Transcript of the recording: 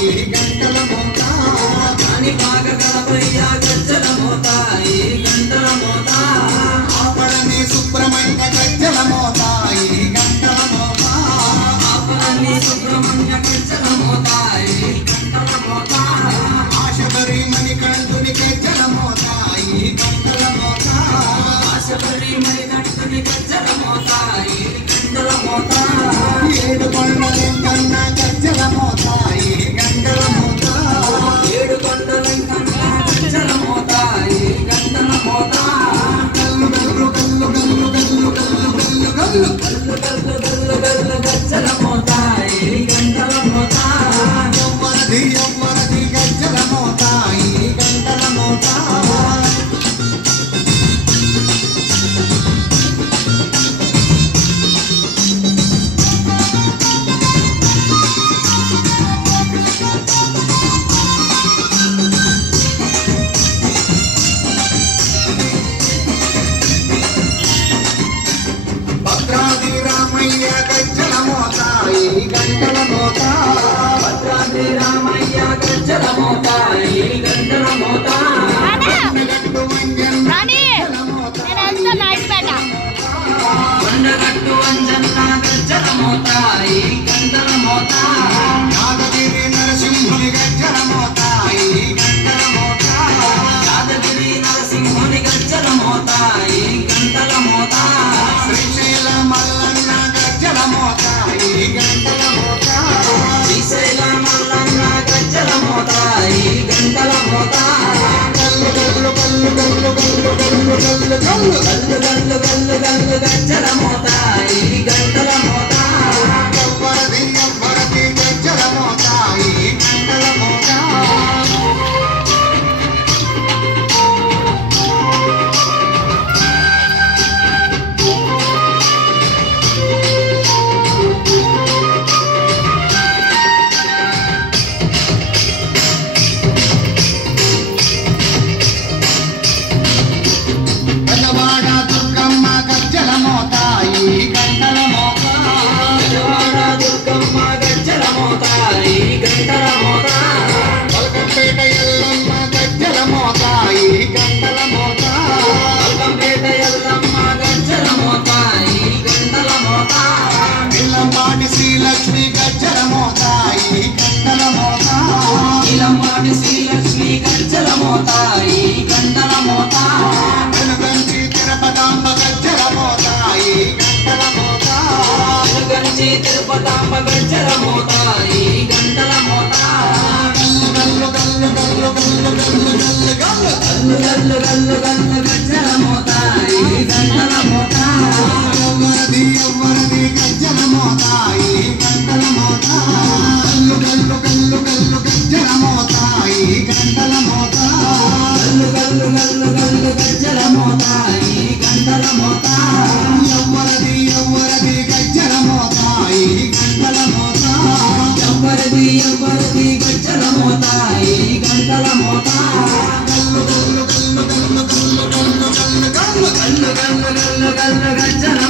ఈ గంటల మోత కాని బాగ గణపయ్య గజ్జల మోత ఈ గంటల మోత ఆపడని సుబ్రహ్మణ్య గజ్జల మోత ఈ గంటల మోత ఆపడని సుబ్రహ్మణ్య గజ్జల మోత ఈ గంటల మోత ఆశబరి మణికంఠుని గజ్జల మోత ఈ గంటల మోత ఆశబరి మణికంఠుని గజ్జల మోత ఈ గంటల మోత ఏడు కొండలెంకన్న గజ్జల మోత ఈ గంటల మోత ఏడు కొండలెంకన్న గజ్జల మోత ఈ గంటల మోత గల్లు గల్లు గల్లు గల్లు గల్లు గల్లు గల్లు గల్లు గల్లు గల్లు గల్లు గజ్జల మోత ఈ గంటల మోత యవ్వనది యవ్వనది గజ్జల మోత ఈ గంటల మోత భద్రాద్రి రామయ్య గజ్జల మోత ఈ గంటల మోత భద్రాద్రి రామయ్య గజ్జల మోత ఈ గంటల మోత కొండగట్టు వంజన్న కొండగట్టు వంజన్న గజ్జల మోత ఈ గంటల మోత యాదగిరి నరసింహుని గజ్జల మోత ఈ గంటల మోత యాదగిరి నరసింహుని గజ్జల మోత ఈ గంటల మోత శ్రీశైల మల్లన్న గజ్జల మోత ఈ గంటల మోత శ్రీశైల మల్లన్న గజ్జల మోత ఈ గంటల మోత గల్లు గల్లు గల్లు గల్లు గల్లు గల్లు గల్లు గల్లు గల్లు గల్లు గల్లు గల్లు గజ్జల మోత ఈ గంటల మోత యవ్వనది యవ్వనది గజ్జల మోత ఈ గంటల మోత పెదవాడ దుర్గమ్మ గజ్జల మోత ఈ గంటల మోత పెదవాడ దుర్గమ్మ గజ్జల మోత ఈ గంటల మోత పల్కంపేట ఎల్లమ్మ గజ్జల మోత ఈ గంటల మోత పల్కంపేట ఎల్లమ్మ గజ్జల మోత ఈ గంటల మోత ఇలంపాటి శ్రీలక్ష్మి గజ్జల మోత ఈ గంటల మోత ఇలంపాటి శ్రీలక్ష్మి గజ్జల మోత ఈ గంటల మోత వెనుగంచి తిరుపతాంబ గజ్జల మోత ఈ గంటల మోత వెనుగంచి తిరుపతాంబ గజ్జల మోత ఈ గంటల మోత గల్లు గల్లు గల్లు గల్లు గల్లు గల్లు గల్లు గల్లు గల్లు గల్లు గజ్జల మోత ఈ గంటల మోత యవ్వనది యవ్వనది గజ్జల మోత ఈ గంటల మోత గల్లు గల్లు గల్లు గల్లు గజ్జల మోత ఈ గంటల మోత గల్లు గల్లు గల్లు గల్లు గజ్జల మోత ఈ గంటల మోత యవ్వనది యవ్వనది గజ్జల మోత ఈ గంటల మోత యవ్వనది యవ్వనది గజ్జల మోత ఈ గంటల మోత గల్లు గల్లు గల్లు గల్లు గల్లు గల్లు గల్లు గల్లు గల్లు గల్లు గల్లు గజ్జల